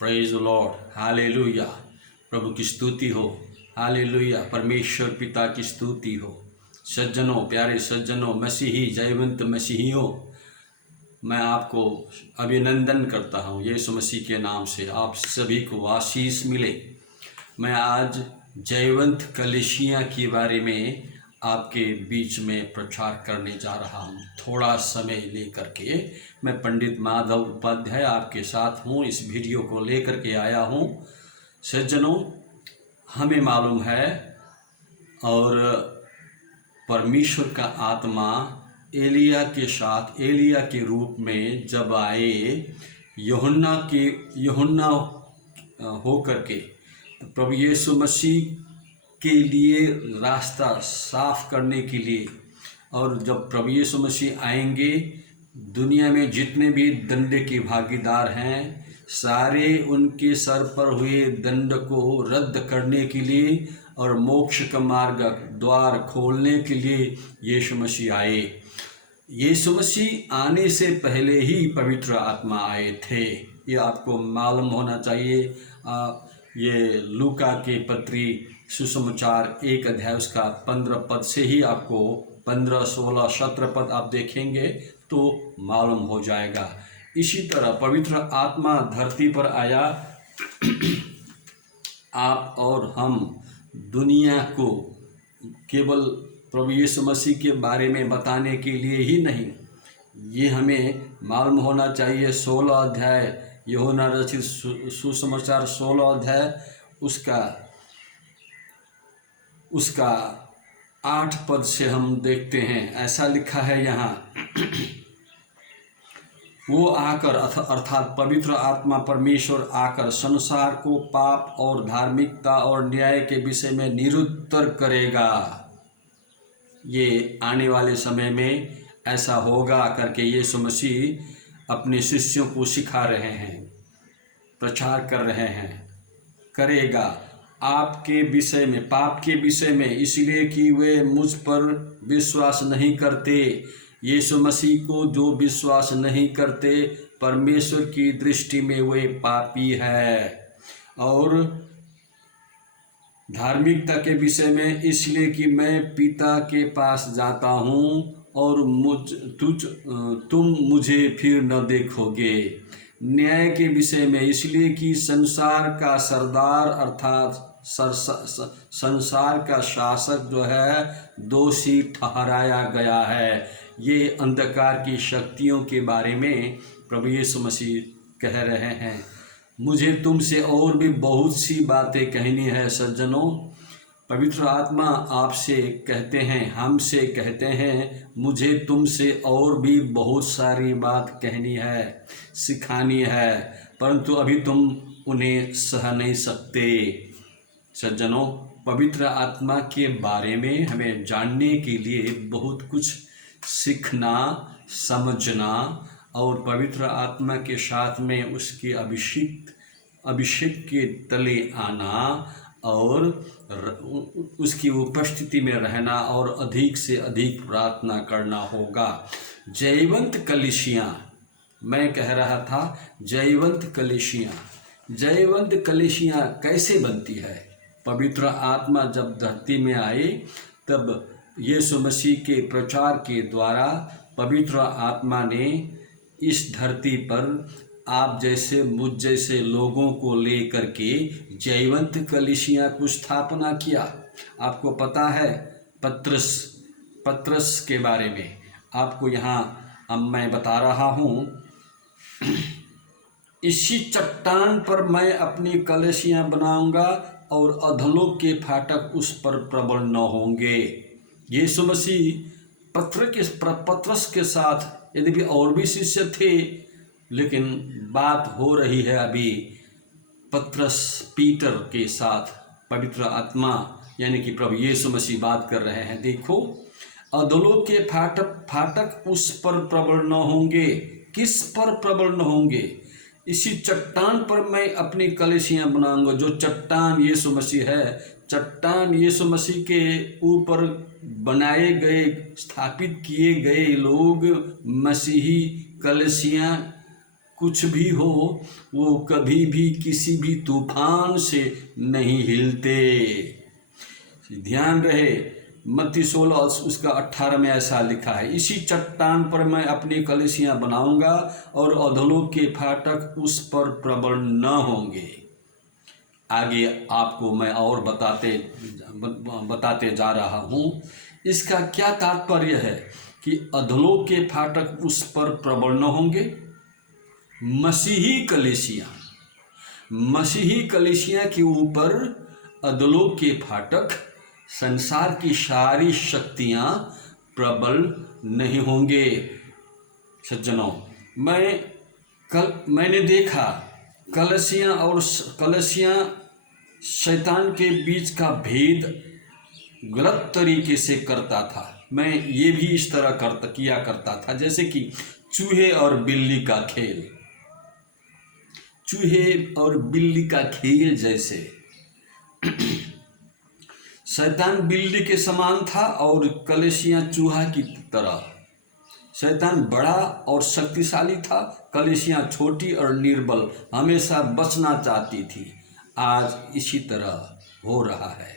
Praise the lord, hallelujah. प्रभु की स्तुति हो, हालेलुया। परमेश्वर पिता की स्तुति हो। सज्जनों, प्यारे सज्जनों, मसीही जयवंत मसीहियों, मैं आपको अभिनंदन करता हूँ यीशु मसीह के नाम से। आप सभी को आशीष मिले। मैं आज जयवंत कलीसिया के बारे में आपके बीच में प्रचार करने जा रहा हूँ। थोड़ा समय लेकर के मैं पंडित माधव उपाध्याय आपके साथ हूँ, इस वीडियो को लेकर के आया हूँ। सज्जनों, हमें मालूम है और परमेश्वर का आत्मा एलिया के साथ, एलिया के रूप में जब आए यूहन्ना होकर के, तो प्रभु यीशु मसीह के लिए रास्ता साफ करने के लिए, और जब प्रभु यीशु मसीह आएंगे, दुनिया में जितने भी दंड के भागीदार हैं, सारे उनके सर पर हुए दंड को रद्द करने के लिए और मोक्ष का मार्ग द्वार खोलने के लिए यीशु मसीह आए। यीशु मसीह आने से पहले ही पवित्र आत्मा आए थे, ये आपको मालूम होना चाहिए। ये लूका के पत्री सुसमाचार 1 अध्याय उसका 15 पद से ही आपको 15, 16, 17 पद आप देखेंगे तो मालूम हो जाएगा। इसी तरह पवित्र आत्मा धरती पर आया आप और हम दुनिया को केवल प्रभु यीशु मसीह के बारे में बताने के लिए ही नहीं, ये हमें मालूम होना चाहिए। 16 अध्याय यूहन्ना रचित सुसमाचार 16 अध्याय उसका 8 पद से हम देखते हैं, ऐसा लिखा है यहाँ, वो आकर अर्थात पवित्र आत्मा परमेश्वर आकर संसार को पाप और धार्मिकता और न्याय के विषय में निरुत्तर करेगा। ये आने वाले समय में ऐसा होगा करके यीशु मसीह अपने शिष्यों को सिखा रहे हैं, प्रचार कर रहे हैं। करेगा आपके विषय में, पाप के विषय में, इसलिए कि वे मुझ पर विश्वास नहीं करते। यीशु मसीह को जो विश्वास नहीं करते, परमेश्वर की दृष्टि में वे पापी है। और धार्मिकता के विषय में, इसलिए कि मैं पिता के पास जाता हूँ और तुम मुझे फिर न देखोगे। न्याय के विषय में, इसलिए कि संसार का सरदार अर्थात संसार का शासक जो है दोषी ठहराया गया है। ये अंधकार की शक्तियों के बारे में प्रभु यीशु मसीह कह रहे हैं। मुझे तुमसे और भी बहुत सी बातें कहनी है सज्जनों। पवित्र आत्मा आपसे कहते हैं, हमसे कहते हैं, मुझे तुमसे और भी बहुत सारी बात कहनी है, सिखानी है, परंतु अभी तुम उन्हें सह नहीं सकते। सज्जनों, पवित्र आत्मा के बारे में हमें जानने के लिए बहुत कुछ सीखना, समझना और पवित्र आत्मा के साथ में उसके अभिषेक के तले आना और उसकी उपस्थिति में रहना और अधिक से अधिक प्रार्थना करना होगा। जयवंत कलीसिया, मैं कह रहा था जयवंत कलीसिया कैसे बनती है? पवित्र आत्मा जब धरती में आए, तब यीशु मसीह के प्रचार के द्वारा पवित्र आत्मा ने इस धरती पर आप जैसे मुझ जैसे लोगों को लेकर के जयवंत कलीसिया को स्थापना किया। आपको पता है पत्रस के बारे में, आपको यहाँ अब मैं बता रहा हूँ। इसी चट्टान पर मैं अपनी कलीसिया बनाऊंगा और अधलोक के फाटक उस पर प्रबल न होंगे। यीशु मसीह पत्रस के साथ, यद्यपि और भी शिष्य थे, लेकिन बात हो रही है अभी पीटर के साथ पवित्र आत्मा यानी कि प्रभु यीशु मसीह बात कर रहे हैं। देखो, अधोलोक के फाटक उस पर प्रबल न होंगे। किस पर प्रबल न होंगे? इसी चट्टान पर मैं अपनी कलीसिया बनाऊंगा। जो चट्टान यीशु मसीह है, चट्टान यीशु मसीह के ऊपर बनाए गए, स्थापित किए गए लोग मसीही कलीसिया कुछ भी हो, वो कभी भी किसी भी तूफान से नहीं हिलते। ध्यान रहे, मत्ती 16 उसका 18 में ऐसा लिखा है, इसी चट्टान पर मैं अपनी कलीसियाँ बनाऊंगा और अधोलोक के फाटक उस पर प्रबल न होंगे। आगे आपको मैं और बताते जा रहा हूँ। इसका क्या तात्पर्य है कि अधोलोक के फाटक उस पर प्रबल न होंगे? मसीही कलीसिया के ऊपर अधोलोक के फाटक, संसार की सारी शक्तियाँ प्रबल नहीं होंगे। सज्जनों, मैंने देखा कलीसिया शैतान के बीच का भेद गलत तरीके से करता था। मैं ये भी इस तरह किया करता था, जैसे कि चूहे और बिल्ली का खेल जैसे। शैतान बिल्ली के समान था और कलीसिया चूहा की तरह। शैतान बड़ा और शक्तिशाली था, कलीसिया छोटी और निर्बल हमेशा बचना चाहती थी। आज इसी तरह हो रहा है।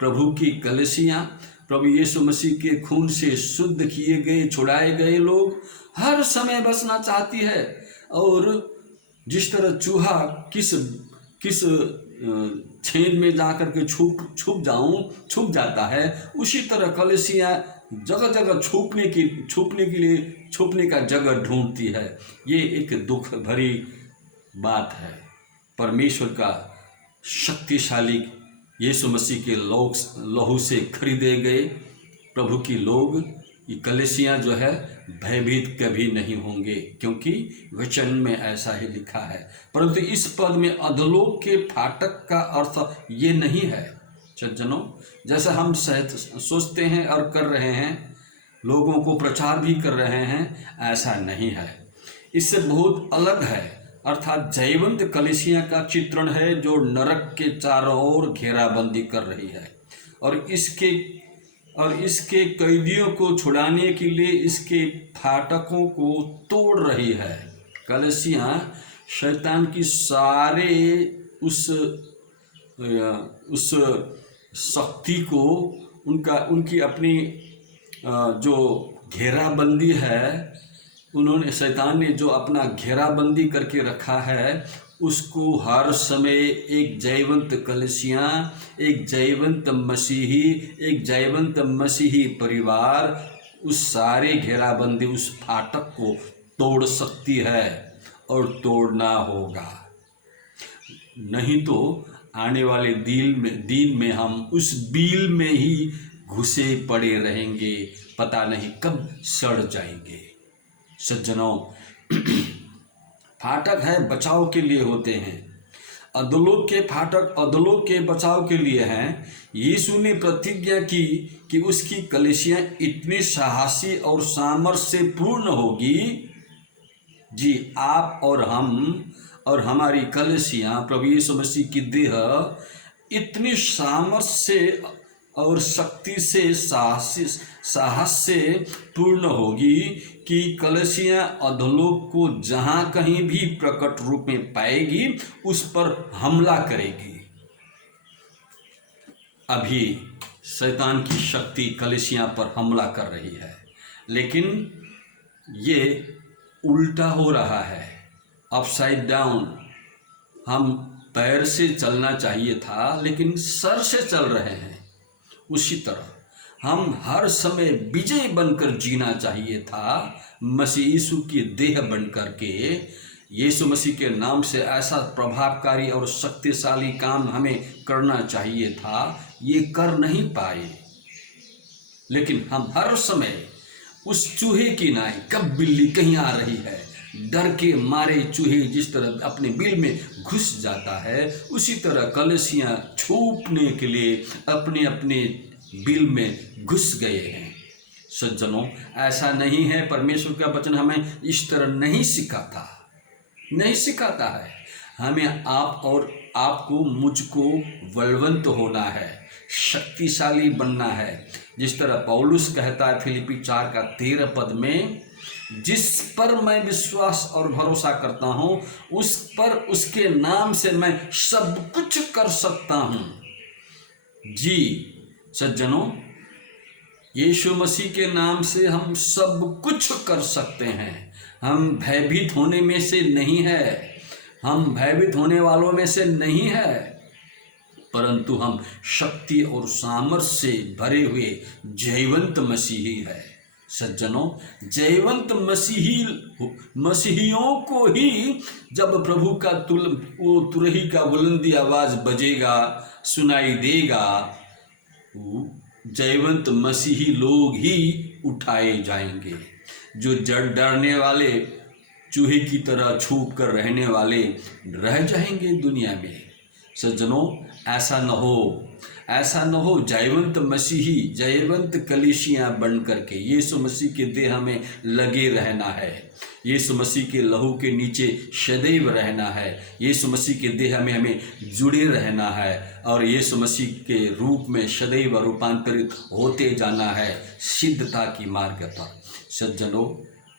प्रभु की कलीसिया, प्रभु यीशु मसीह के खून से शुद्ध किए गए, छुड़ाए गए लोग हर समय बचना चाहती है। और जिस तरह चूहा किस छेद में जाकर के छुप जाता है, उसी तरह कलीसिया जगह जगह छुपने का जगह ढूंढती है। ये एक दुख भरी बात है। परमेश्वर का शक्तिशाली यीशु मसीह के लहू से खरीदे गए प्रभु की लोग, ये कलीसिया जो है भयभीत कभी नहीं होंगे, क्योंकि वचन में ऐसा ही लिखा है। परंतु इस पद में अधोलोक के फाटक का अर्थ ये नहीं है सज्जनों, जैसा हम सोचते हैं और कर रहे हैं, लोगों को प्रचार भी कर रहे हैं, ऐसा नहीं है। इससे बहुत अलग है। अर्थात जयवंत कलीसिया का चित्रण है जो नरक के चारों ओर घेराबंदी कर रही है और इसके कैदियों को छुड़ाने के लिए इसके फाटकों को तोड़ रही है। कलीसिया शैतान की सारे उस शक्ति को, उनकी अपनी जो घेराबंदी है, शैतान ने जो अपना घेराबंदी करके रखा है, उसको हर समय एक जयवंत कलीसिया, एक जयवंत मसीही परिवार उस सारे घेराबंदी, उस फाटक को तोड़ सकती है और तोड़ना होगा। नहीं तो आने वाले दिन में हम उस बील में ही घुसे पड़े रहेंगे, पता नहीं कब सड़ जाएंगे। सज्जनों, फाटक है बचाव के लिए होते हैं। अधोलोक के फाटक अधोलोक के बचाव के लिए हैं। यीशु ने प्रतिज्ञा की कि उसकी कलीसिया इतनी साहसी और सामर्थ्य से पूर्ण होगी। जी, आप और हम और हमारी कलीसिया प्रभु यीशु मसीह की देह इतनी सामर्थ्य से और शक्ति से, साहस से पूर्ण होगी कि कलीसिया अधोलोक को जहाँ कहीं भी प्रकट रूप में पाएगी, उस पर हमला करेगी। अभी शैतान की शक्ति कलीसिया पर हमला कर रही है, लेकिन ये उल्टा हो रहा है, अपसाइड डाउन। हम पैर से चलना चाहिए था, लेकिन सर से चल रहे हैं। उसी तरह हम हर समय विजय बनकर जीना चाहिए था, मसीह यीशु की देह बनकर के। यीशु मसीह के नाम से ऐसा प्रभावकारी और शक्तिशाली काम हमें करना चाहिए था, ये कर नहीं पाए। लेकिन हम हर समय उस चूहे की नाई, कब बिल्ली कहीं आ रही है, डर के मारे चूहे जिस तरह अपने बिल में घुस जाता है, उसी तरह कलीसिया छुपने के लिए अपने अपने बिल में घुस गए हैं। सज्जनों, ऐसा नहीं है। परमेश्वर का वचन हमें इस तरह नहीं सिखाता है। हमें आप और आपको, मुझको बलवंत होना है, शक्तिशाली बनना है। जिस तरह पौलुस कहता है फिलिप्पी 4 का 13 पद में, जिस पर मैं विश्वास और भरोसा करता हूँ उस पर, उसके नाम से मैं सब कुछ कर सकता हूँ। जी सज्जनों, यीशु मसीह के नाम से हम सब कुछ कर सकते हैं। हम भयभीत होने में से नहीं है, हम भयभीत होने वालों में से नहीं है, परंतु हम शक्ति और सामर्थ्य से भरे हुए जयवंत मसीही है। सज्जनों, जयवंत मसीहियों को ही जब प्रभु का वो तुरही का बुलंदी आवाज बजेगा, सुनाई देगा, जयवंत मसीही लोग ही उठाए जाएंगे। जो डरने वाले, चूहे की तरह छुप कर रहने वाले रह जाएंगे दुनिया में। सज्जनों, ऐसा न हो, ऐसा न हो। जयवंत मसीही, जयवंत कलीसियां बन करके यीशु मसीह के देह में लगे रहना है, यीशु मसीह के लहू के नीचे सदैव रहना है, यीशु मसीह के देह में हमें जुड़े रहना है और यीशु मसीह के रूप में सदैव रूपांतरित होते जाना है सिद्धता की मार्ग पर। सज्जनों,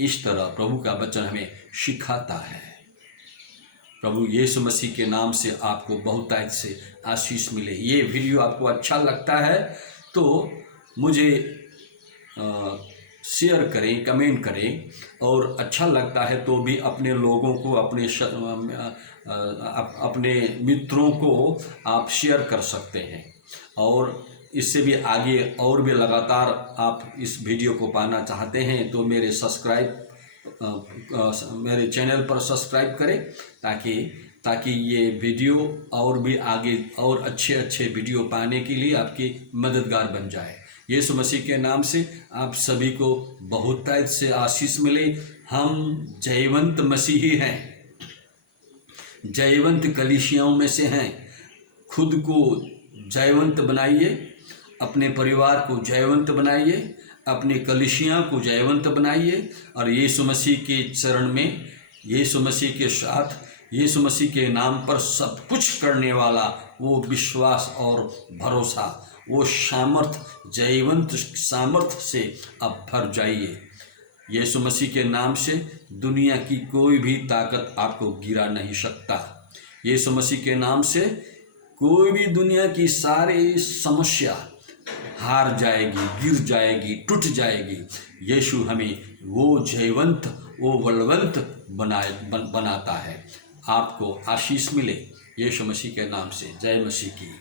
इस तरह प्रभु का वचन हमें सिखाता है। प्रभु यीशु मसीह के नाम से आपको बहुतायत से आशीष मिले। ये वीडियो आपको अच्छा लगता है तो मुझे शेयर करें, कमेंट करें, और अच्छा लगता है तो भी अपने लोगों को, अपने मित्रों को आप शेयर कर सकते हैं। और इससे भी आगे और भी लगातार आप इस वीडियो को पाना चाहते हैं तो मेरे चैनल पर सब्सक्राइब करें ताकि ये वीडियो और भी आगे और अच्छे अच्छे वीडियो पाने के लिए आपकी मददगार बन जाए। यीशु मसीह के नाम से आप सभी को बहुतायत से आशीष मिले। हम जयवंत मसीही हैं, जयवंत कलीसियाओं में से हैं। खुद को जयवंत बनाइए, अपने परिवार को जयवंत बनाइए, अपनी कलीसिया को जयवंत बनाइए और यीशु मसीह के चरण में, यीशु मसीह के साथ, यीशु मसीह के नाम पर सब कुछ करने वाला वो विश्वास और भरोसा, वो सामर्थ, जयवंत सामर्थ से अब भर जाइए। यीशु मसीह के नाम से दुनिया की कोई भी ताकत आपको गिरा नहीं सकता। यीशु मसीह के नाम से कोई भी दुनिया की सारी समस्या हार जाएगी, गिर जाएगी, टूट जाएगी। यीशु हमें वो जयवंत, वो बलवंत बनाता है। आपको आशीष मिले यीशु मसीह के नाम से। जय मसीह की।